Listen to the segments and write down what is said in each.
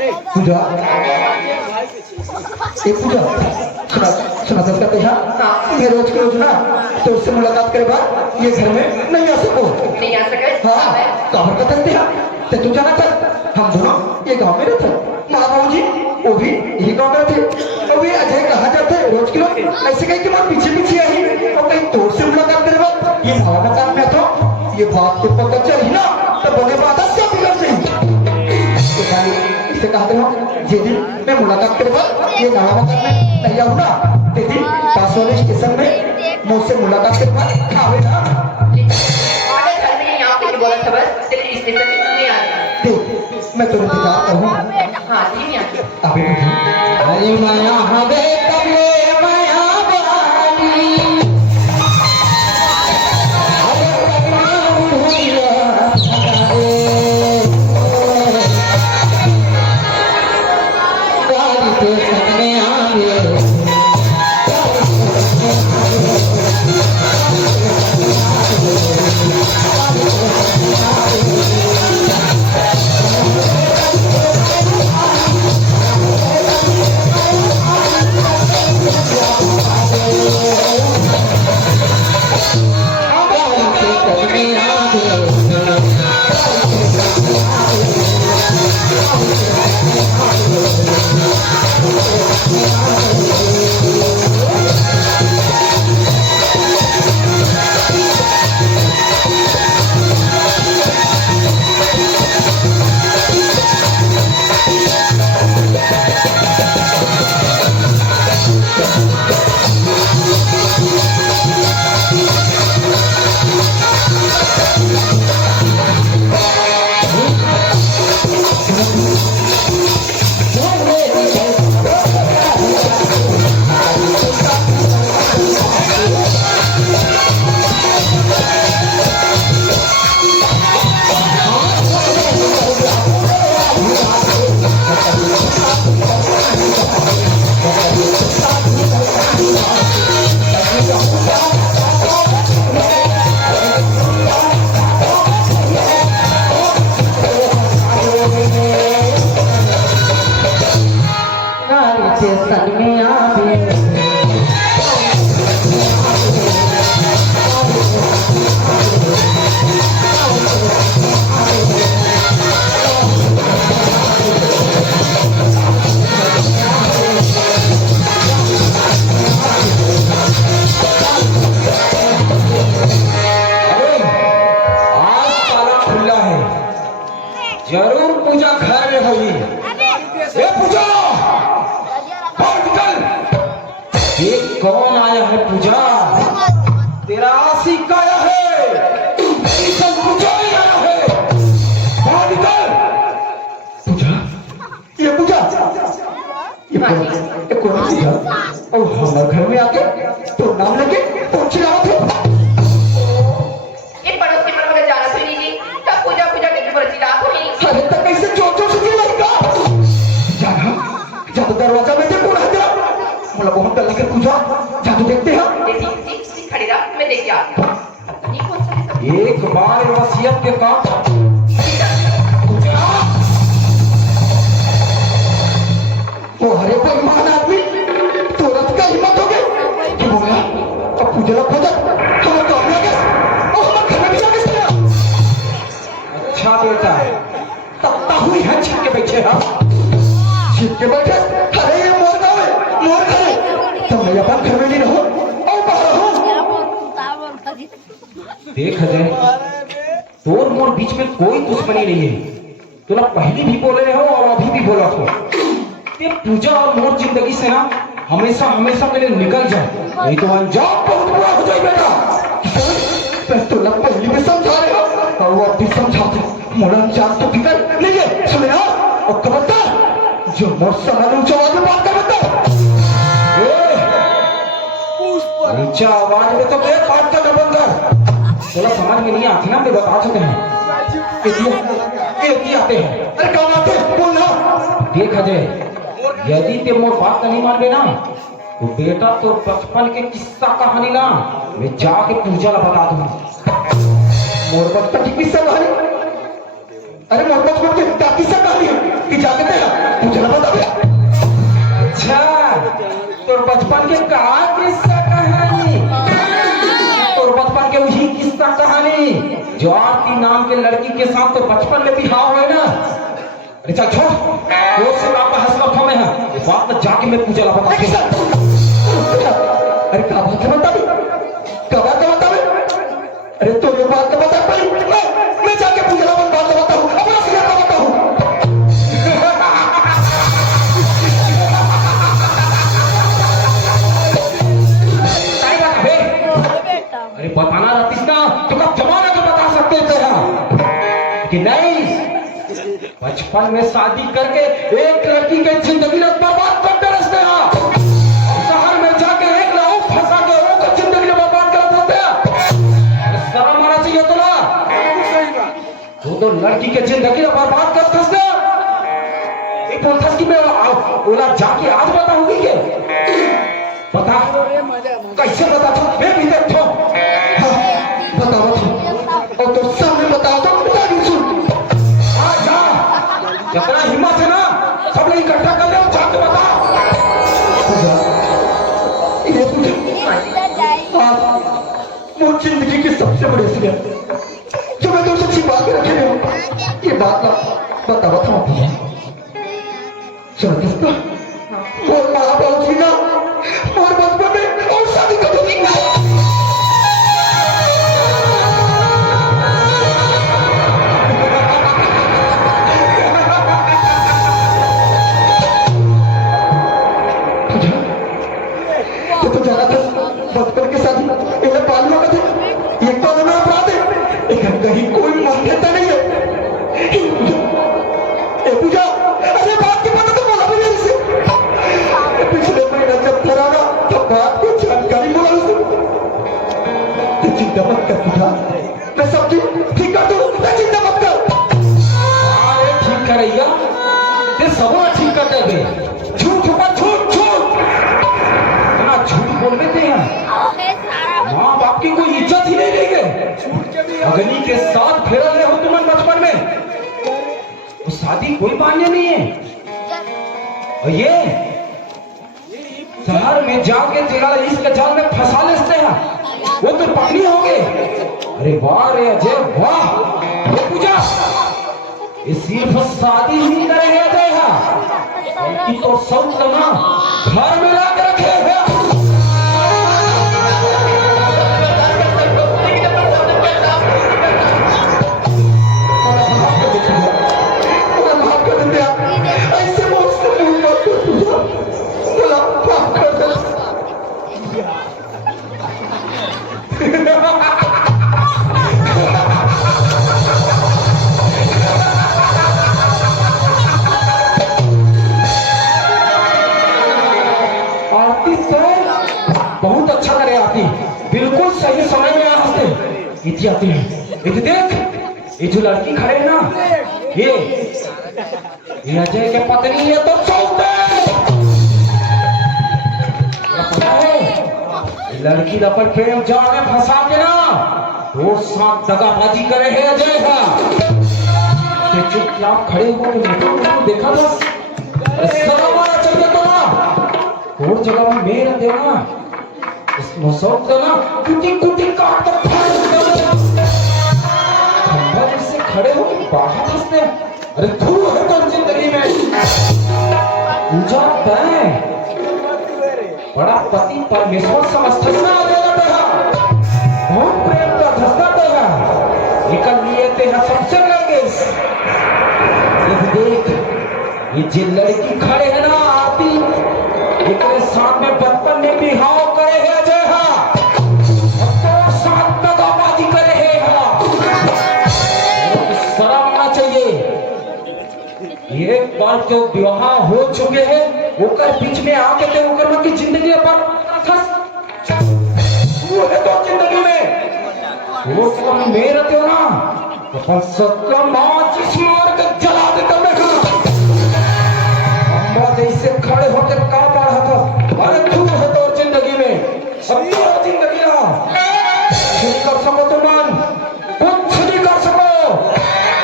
पूजा ये पूजा सुना सुना सकता है हाँ मैं रोज के रोज ना तो उससे मुलाकात करे बाद ये घर में नहीं आ सको नहीं आ सके हाँ काबर का सकते हैं तो तू जाना कर हम दोनों ये गांव में रहते माँ बाबू जी वो भी यही गांव में थे वो भी अजय कहा जाते रोज के रोज ऐसे कहीं कि पीछे पीछे आई और कहीं तोड़ से मुलाकात करे बाद ये भाव मकान में था ये बात को पता चली ना तो बोले बात क्या बिगड़ गई इसे कहते हो जिस दिन मैं मुलाकात करे बाद ये नवा मकान में नहीं आऊँ ना ते दिन पास वाले स्टेशन में मुझसे मुलाकात करे बाद खावे ना आधे घर में यहाँ पे बोला था बस तेरे स्टेशन में आ देख मैं तुरंत जाता हूँ हाँ जी मैं आती हूँ अभी अरे माया हवे कबले माया बाली अरे कबला भैया गाड़ी के संग में आवे संग में आवे जरूर पूजा घर में होगी ये पूजा ये कौन आया है पूजा तेरा आशिक आया है पूजा ही आया है बाहर निकल पूजा ये पूजा ये कौन पूजा और हमारे घर में आके तो नाम लगे तो चिल्लाओ थे ये पड़ोस के पर जाना तो नहीं तब पूजा पूजा करके पर चिल्ला तो नहीं अरे तक कैसे जोर जोर से चिल्लाएगा जाना जब दरवाजा में से कौन है तेरा बोला बहुत गलत कर पूजा जादू देखते हैं जी खड़ी रहा मैं देख के आती हूँ ये कौन सा एक बार वसीयत के बाद वो हरे बेईमान आदमी तुरंत का हिम्मत हो गई कि बोला अब पूजा रखो जा हमें तो हम लगे और हमें घर में भी जाके सुना अच्छा बेटा तब हुई है छिप के बैठे हम छिप के बैठे अरे ये मोर गाँव है मोर घर है तो मैं अपन घर में नहीं रहूं और बाहर रहूं देख अजय तोर मोर बीच में कोई दुश्मनी नहीं है तूने पहले भी बोले हो और अभी भी बोला हो ते पूजा और मोर जिंदगी से ना हमेशा हमेशा के लिए निकल जाए नहीं तो अंजाम बहुत बुरा हो जाए बेटा तो लग पहले भी समझा रहे हो और वो अभी समझाते मोर अंजाम तो बिगड़ नहीं है सुने ना और खबरदार जो मोर समान ऊंचा आवाज में बात कर बता ऊंचा आवाज में तो क्या बात कर बंद कर बोला समझ में नहीं आती ना मैं बता चुके हैं आते हैं अरे कौन आते हैं बोल ना देख अजय यदि ते मोर बात नहीं मान ना तो बेटा तो बचपन के किस्सा कहानी ना मैं जाके पूजा ला बता दूंगा मोर बचपन की किस्सा कहानी अरे मोर बचपन की किस्सा कहानी कि जाके तेरा मुझे ना बता बे। अच्छा तोर बचपन के का किस्सा कहानी तोर बचपन के वही किस्सा कहानी जो आरती नाम के लड़की के साथ तो बचपन में बिहाव है ना। अरे चल छोड़ वो से वापस हंसला मैं है इस बात में जाके मैं पूछला बता के अरे क्या बात है बता बे, क्या बात है बता बे। अरे तो ये बात तो बता पहले, मैं जाके पूछ रहा हूँ, बात तो बताऊँ अपना सिया का बताऊँ। अरे बताना रहती ना तो कब जमाना को बता सकते थे हम कि नहीं बचपन में शादी करके एक लड़की के जिंदगी में बर्बाद करते रखते हैं शहर में जाके एक लाओ फंसा के वो जिंदगी में बर्बाद कर सकते हैं। शर्म आना चाहिए तो ना तो लड़की के जिंदगी में बर्बाद कर सकते एक बोलता कि मैं ओला जाके आज बताऊंगी के बता कैसे बता था मैं भी देखो बताओ तो और तो सामने बताओ तो बता दी सुन। हाँ जा जितना हिम्मत है ना सब लोग इकट्ठा कर ले जाके बता। ये पूछो आज वो जिंदगी की सबसे बड़ी असलियत जो मैं तुमसे छिपा के रखे हूँ ये बात ना बताओ था सुनो दोस्तों वो माँ बाप जी ना और बचपन में और शादी कर दूंगी। तो जाना था बचपन के साथ इन्हें पालना का थे एक तो हमें अपराध है लेकिन कहीं कोई मान्यता नहीं है। पूजा अरे बात की पता तो बोला भी नहीं से पिछले महीना जब था ना तब बात को जानकारी बोला उसे तो चिंता मत कर पूजा मैं सब ठीक कर दूं मैं चिंता मत कर। अरे ठीक करेगा ते सब ठीक कर देंगे झूठ छुपा झूठ झूठ इतना झूठ बोल देते हैं माँ बाप की कोई इज्जत ही नहीं देंगे। अग्नि के साथ फेर रहे हो तुम बचपन में तो शादी कोई मान्य नहीं है और ये शहर में जाके तेरा इसक जाल में फंसा लेते हैं वो तो पत्नी हो गए। अरे वाह रे अजय वाह ये पूजा ये सिर्फ शादी ही करे अजय है तो सब तना घर में ला के रखे हैं। ऐसे मुझसे मत पूजा बोला माफ कर दे। आरती तो बहुत अच्छा करे आती बिल्कुल सही समय में आते इतनी आती है इतनी देख ये जो लड़की खड़े है ना ये अजय के पत्नी है तो चौथे पता है लड़की अपन प्रेम जाल में फंसा के ना तो साथ दगाबाजी करे है अजय का चुपचाप खड़े हो देखा था सलाम चाहिए तो ना और जगह में मेरा देना इसमें सब देना कुटी कुटी काट तो से खड़े हो बाहर हंसते अरे तू है तो जिंदगी में पूजा तय बड़ा पति परमेश्वर समझते ना आ जाएगा बहुत प्रेम का धस्ता देगा निकल लिए तेरा सबसे लगे देख ये जिन लड़की खड़े है ना आती इतने साथ में बचपन में बिहाव करे है अजय तो साथ में दगाबाजी करे है शर्म आना चाहिए। एक बार जो विवाह हो चुके हैं ओकर बीच में आके थे ओकर की जिंदगी पर वो है तो जिंदगी में वो सब मेरे दो ना अपन सबका मां जिस मार के जला देता मैं जैसे खड़े होकर का पा रहा था अरे तू है तो जिंदगी में सब जिंदगी ना कर सको तो मन कुछ नहीं कर सको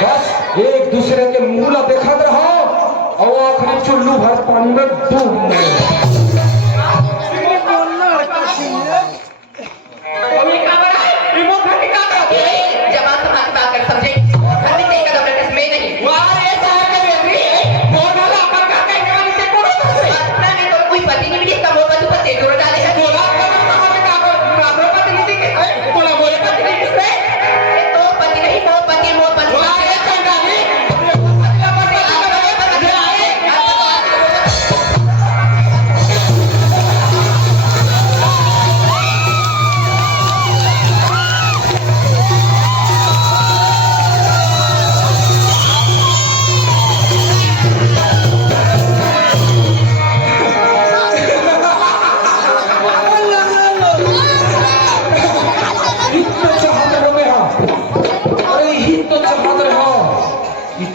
बस एक दूसरे के मुंह देखा रहो और खड़े चुल्लू भर पानी में डूब गए। रिमोट घंटी कहाँ पर होती है? जब आप समाज बात कर समझे घर में कहीं कदम रखने में नहीं नहीं तो कोई पति नहीं मिली कमों पर ऊपर तेल जोड़ डाले हैं तो पति नहीं मोह पति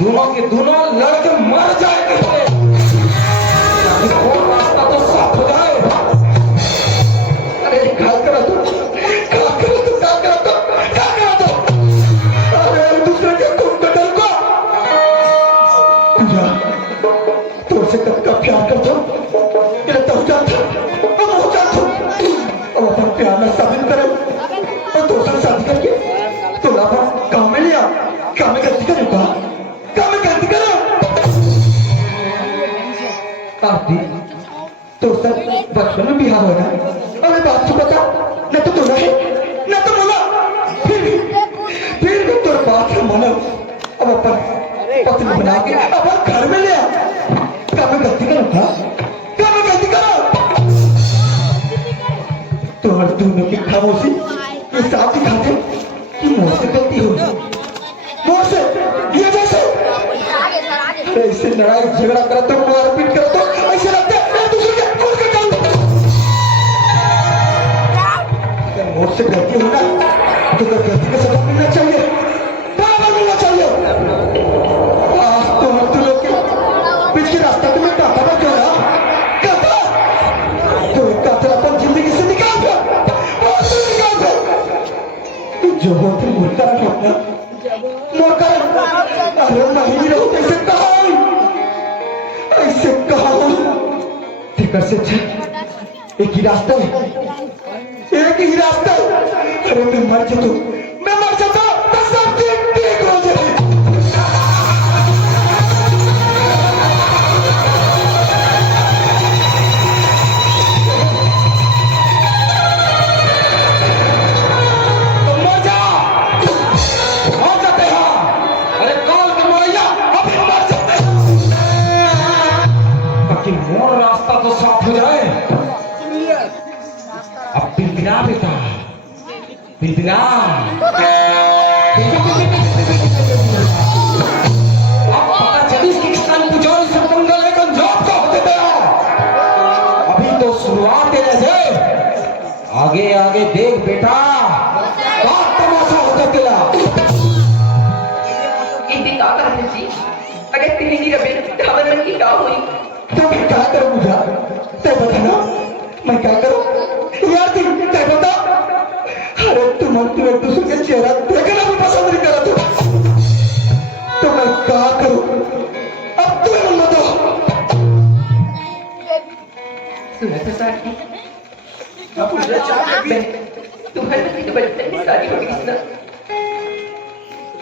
दोनों के दोनों लड़के मर जाएंगे और रास्ता तो साफ हो जाए। अरे क्या करा तो अरे एक दूसरे के खून कटल को पूजा तो से कब का प्यार कर दो कि तो जाता अब हो जाता अब अपन प्यार में साबित करे और दूसरा शादी करके तो लाभा गाँव में लिया गाँव में गलती करेगा आरती तो सर बचपन में बिहार होगा अरे बात तो बता न तो तोला है न तो बोला फिर भी तोर बात है मानो अब अपन पत्नी बना के अपन घर में ले आ क्या मैं गलती करूँ क्या मैं गलती करूँ तो हर दोनों की खामोशी ये साफ दिखाते कि मोह से गलती होगी मोह से ये जैसे ऐसे लड़ाई झगड़ा करा तो मारपीट करा तो ऐसे लगता है एक दूसरे के खून के डाल अगर मुझसे गलती हो ना तो गलती का सबक मिलना चाहिए बराबर मिलना चाहिए। आज तो हम तो लोग के बीच के रास्ता तुम्हें काटा ना क्यों ना काटा तो एक कातलापन जिंदगी से निकाल दो जो होते मुर्का रखना मोरका अरे नहीं रहो कैसे कहा ऐसे कहा फिकर से एक ही रास्ता है एक ही रास्ता है अरे मैं मर जाता तो सब ठीक हो जाए। मोर रास्ता तो साफ हो जाए। अब पिंपिना बेटा पिंपिना अब पता चली कि किसान पुजारी से मंगल एक अंजाम का होते गया। अभी तो शुरुआत है जैसे आगे आगे देख बेटा बात तमाशा होता तेरा इतनी का करते जी अगर तेरी नहीं रबे तो हमारे मन की क्या हुई तो मैं क्या करूं पूजा तय बता ना मैं क्या करूं यार तय बता अरे तुम एक दूसरे के चेहरा देखना भी पसंद नहीं करा तो मैं क्या करूं अब तुम बताओ। सुना तो साथी तुम्हारे पति तो बचपन में शादी हो गई ना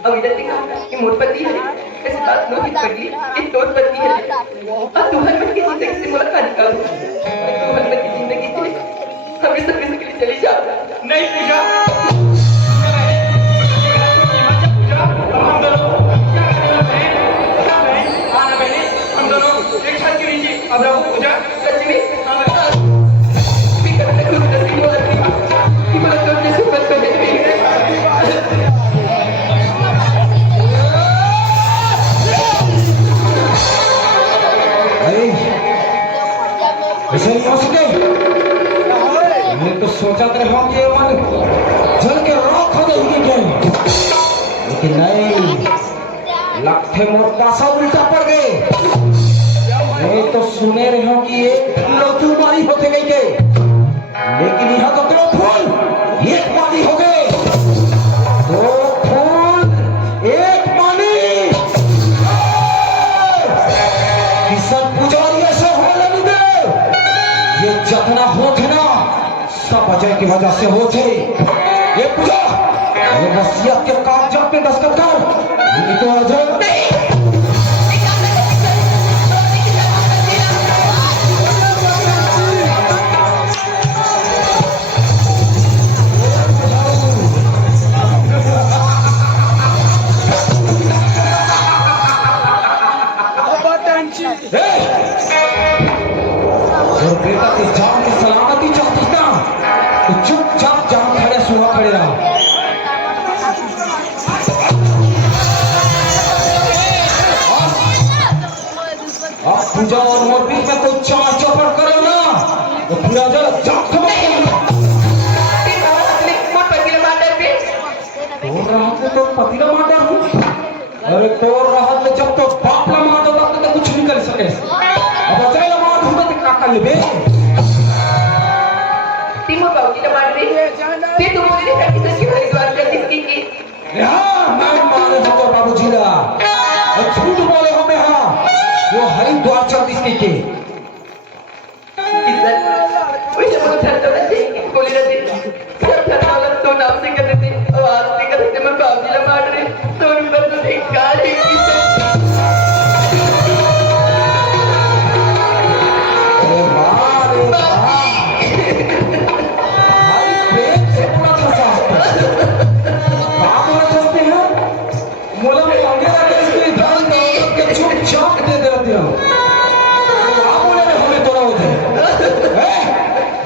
अविरत ने कहा कि मोर पति है ऐसी बात नो हित पड़ी कि तोर पति है अब तुम्हारे मन की जिंदगी से मुलाकात निकालो तुम्हारे मन की जिंदगी से हमें सब के लिए चली जाओ नहीं पूजा हम दोनों एक साथ क्यों नीचे अब रहो पूजा सच में फिकर से कुछ नहीं हो सकती कि मैं तुमने सुपत कर दी ऐसे नहीं हो सके हमने तो सोचा था हम ये मन जल के राख हो जाएगी क्या लेकिन नहीं लखते मोर पासा उल्टा पड़ गए। मैं तो सुने रहे हो कि एक लौटू मारी होते गई के लेकिन यहाँ तो दो फूल एक मारी हो गए दो फूल एक मानी किसन पुजारी ऐसे हो नहीं दे। ये जतना होते ना सब अजय की वजह से होते। ये पूजा ये वसीयत के कागजात पे दस्तखत कर, नहीं तो अजय और बेटा की जान की सलामती चाहती ना तो चुपचाप जहां खड़े सुहा खड़े रहो। अब पूजा और मोर बीच में कोई चार चौपड़ करो ना तो पूरा जल जाग खबर तो पतिला माटा हूँ। अरे तोर राहत में जब तो बाप ला मार दो तब तो कुछ नहीं कर सके। अब अजय ला मार दूंगा तो क्या कर लेबे? तीमो बाबूजी ला मार रही है। फिर तुम बोले थे कि सच्ची हरिद्वार का किसकी की? हाँ मैं मारे हो तो बाबूजी ला और झूठ बोले हो मैं हाँ वो हरिद्वार चल किसकी की? किसन वही जब वो धरता था कि बोले रहते सब धरता वाला तो नाम से कहते थे और आज से कहते थे मैं बाबूजी ला मार रही तो उन पर तो एक कार है किसन। अरे माँ भाई प्रेम से पूरा फंसा कहाँ पूरा फंसते हैं? मोला में पंगे लगे इसके दान दौलत के चुपचाप दे देते हो। आप बोले रे हमें तोड़ा होते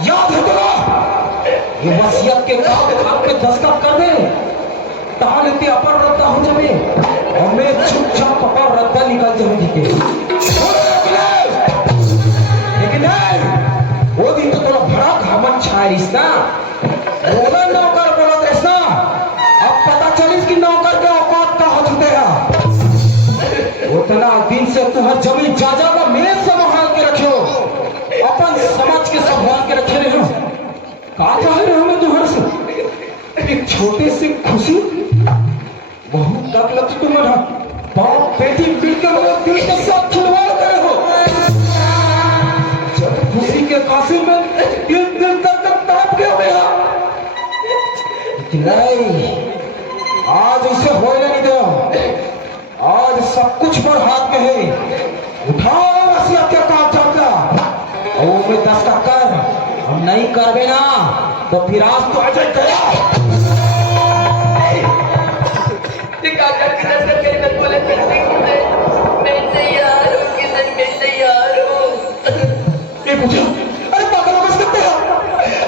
याद है तोड़ा ये वसीयत के कागजात पे दस्तखत कर दे ताले ते अपर रद्दा हो जावे और मैं चुपचाप अपर रद्दा निकाल जाऊंगी के लेकिन नहीं वो दिन तो थोड़ा बड़ा घमंड छायरिस ना बोला नौकर बोला तेस ना अब पता चलिस कि नौकर के औकात का होते हैं। उतना दिन से तुम्हार जमीन जायदाद में संभाल के रखियो अपन समाज के संभाल के रखे रहे हो कहा चाहे रहे हमें तुम्हारे से एक छोटे से खुशी बहुत तक लगती तुम्हारा बाप बेटी मिलकर वो दिल के साथ खिलवाड़ करे हो जब खुशी के कासिम में ये दिल तक ताप गया मेरा नहीं आज उसे होने नहीं दो आज सब कुछ पर हाथ में है उठाओ वसीयत के कागजात का और वो में दस्तखत कर हम नहीं करबे ना तो फिर आज तो अजय गया बोले मैं तैयार हूँ किसन मैं तैयार हूँ। ये पूछा अरे पागल हो सकते हैं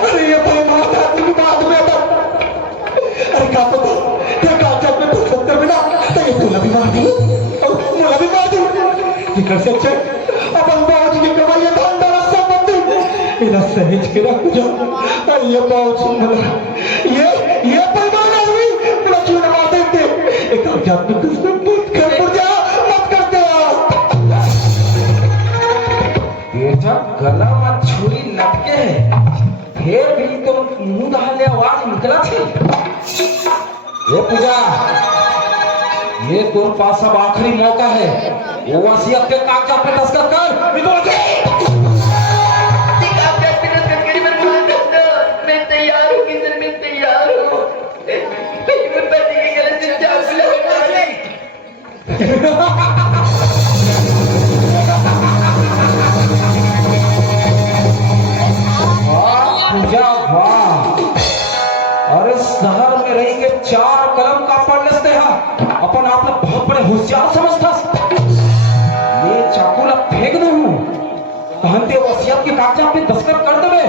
अरे ये भाई माता की बात में अरे क्या पता क्या कागजात में तो सत्तर बिना तो ये तूला भी मार दी और मुला भी मार दी ये कर सकते अपन बाबूजी की कमाई धन दौलत संपत्ति इधर सहेज के रख जा और ये बाबूजी ये पैमान आदमी मुला क्यों ना मार देते एक कागजात में कुछ कर जा मत कर दे बेटा गला में छुरी लटके फिर भी तुम मुंह डाले आवाज निकला थी। ये पूजा ये तुम पास अब आखिरी मौका है वो वसीयत के कागजात पे दस्तखत कर नहीं तो मैं तैयार हूँ किसन मैं तैयार हूँ। पति के गले से चाकू लगा पूजा वाह अरे शहर में रही के चार कलम का पढ़ लेते हैं अपन आप लोग बहुत बड़े होशियार समझता ये चाकू ला फेंक दू कहते वसीयत के कागजात पे दस्तखत कर देवे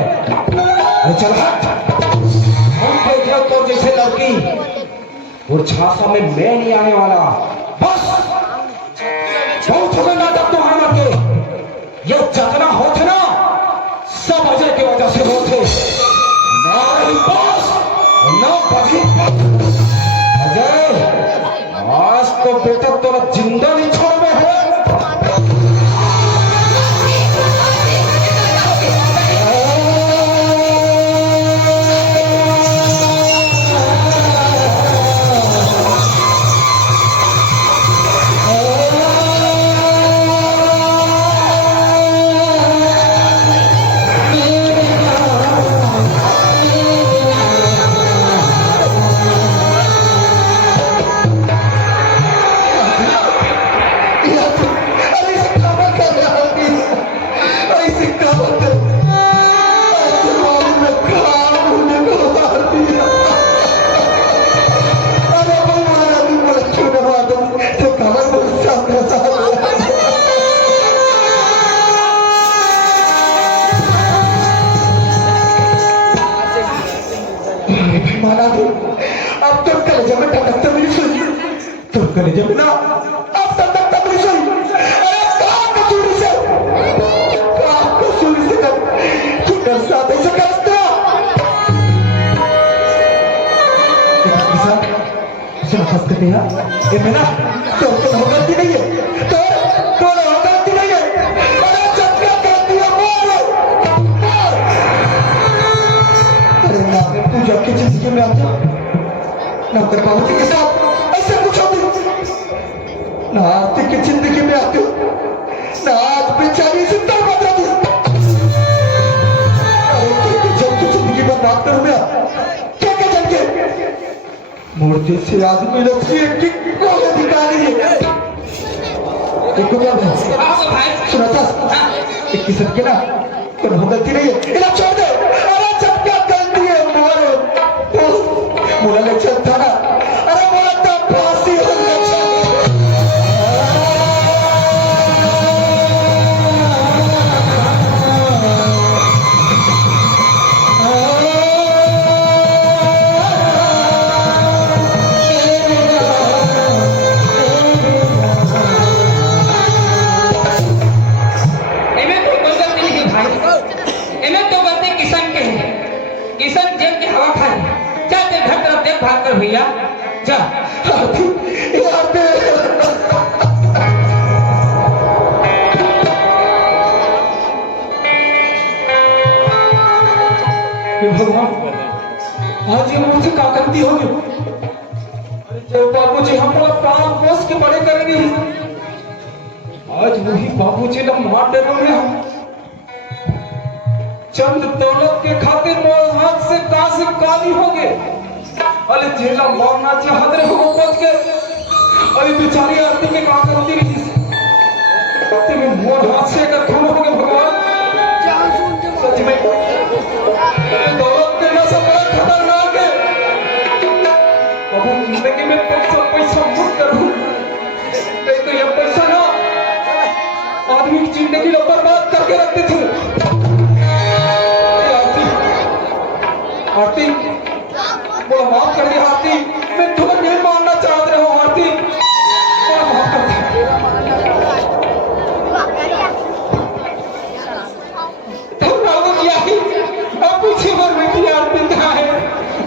अरे चल हट हम देखे तो जैसे लड़की और झांसा में मैं नहीं आने वाला बस बहुत हो गए नाटक तो हम के ये जतना होते ना सब अजय की वजह से होते नहीं बस ना बची अजय आज तो बेटा तोरा जिंदा नहीं छोड़ में है तुम करे जब ना अब तक नहीं सुन। अरे काम कसूर से कर तू कर साथ ऐसे करते हो सुना फंस करते हैं ये मेरा तो हो गलती नहीं है तो हो गलती नहीं है। अरे चक्का करती है अरे ना तू जब की जिंदगी में आता नौकर बाबू जी के साथ ऐसे कुछ होती ना आरती की जिंदगी में आती ना आज बेचारी जिंदा बदला दी। अरे जब की जिंदगी बर्बाद करूं मैं क्या क्या जल के मूर्ति से आदमी लक्ष्मी की कोई अधिकार नहीं है। एक सुना था एक किस्म के ना कोई गलती नहीं है इन्हें छोड़ दे। अरे जब क्या गलती है मोला लेक्चर था ना अरे मोला तब फांसी हो भैया जा भगवान आज ये मुझसे क्या गलती होगी। जब बाबू जी हमारा प्राण पोष के बड़े करेंगे आज वही बाबू जी लोग मार डर रहे हम चंद दौलत के खातिर मोर हाथ से काली हो गए। अरे जेला मरना चाहते हो पहुंच के अरे बेचारी आरती में काम करती रही तुम्हें मोर हाथ से अगर खून हो गए भगवान सच में दौलत देना सब बड़ा खतरनाक है। अब हम जिंदगी में पैसा मुक्त करूं तो ये पैसा ना आदमी की जिंदगी को बर्बाद करके रखते थे। आरती वो माफ कर दिया आरती मैं तुम्हें नहीं मानना चाह रहा हूँ आरती माफ कर दिया अब पीछे और बेटी आरती कहाँ है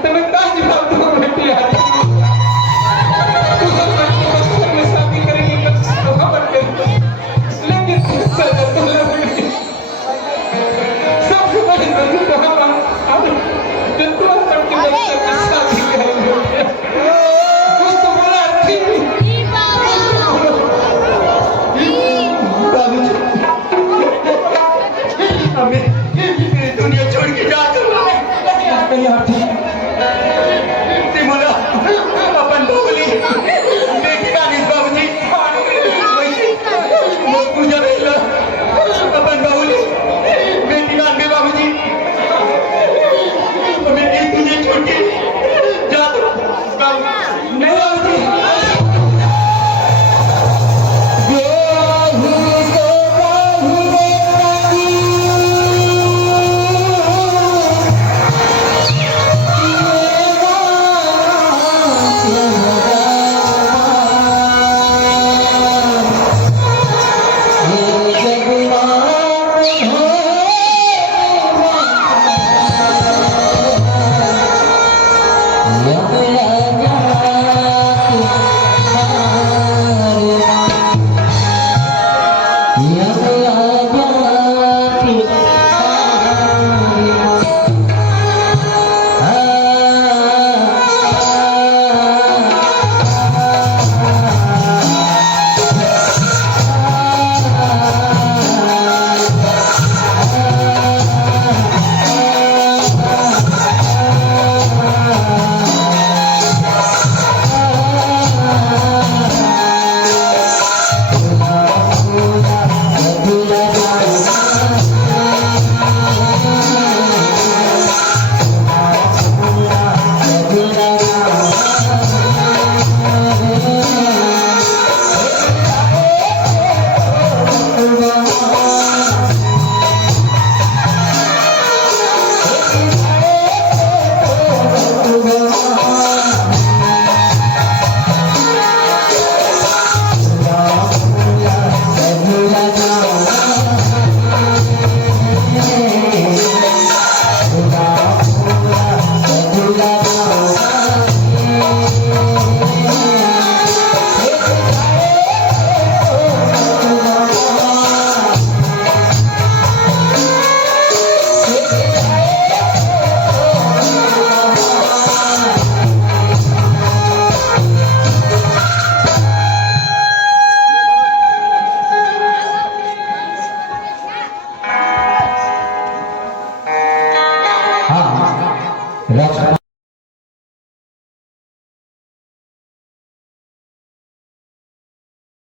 तुम्हें कहा जवाब दूँ बेटी आरती शादी करेंगे तो खबर लेकिन राजकुमार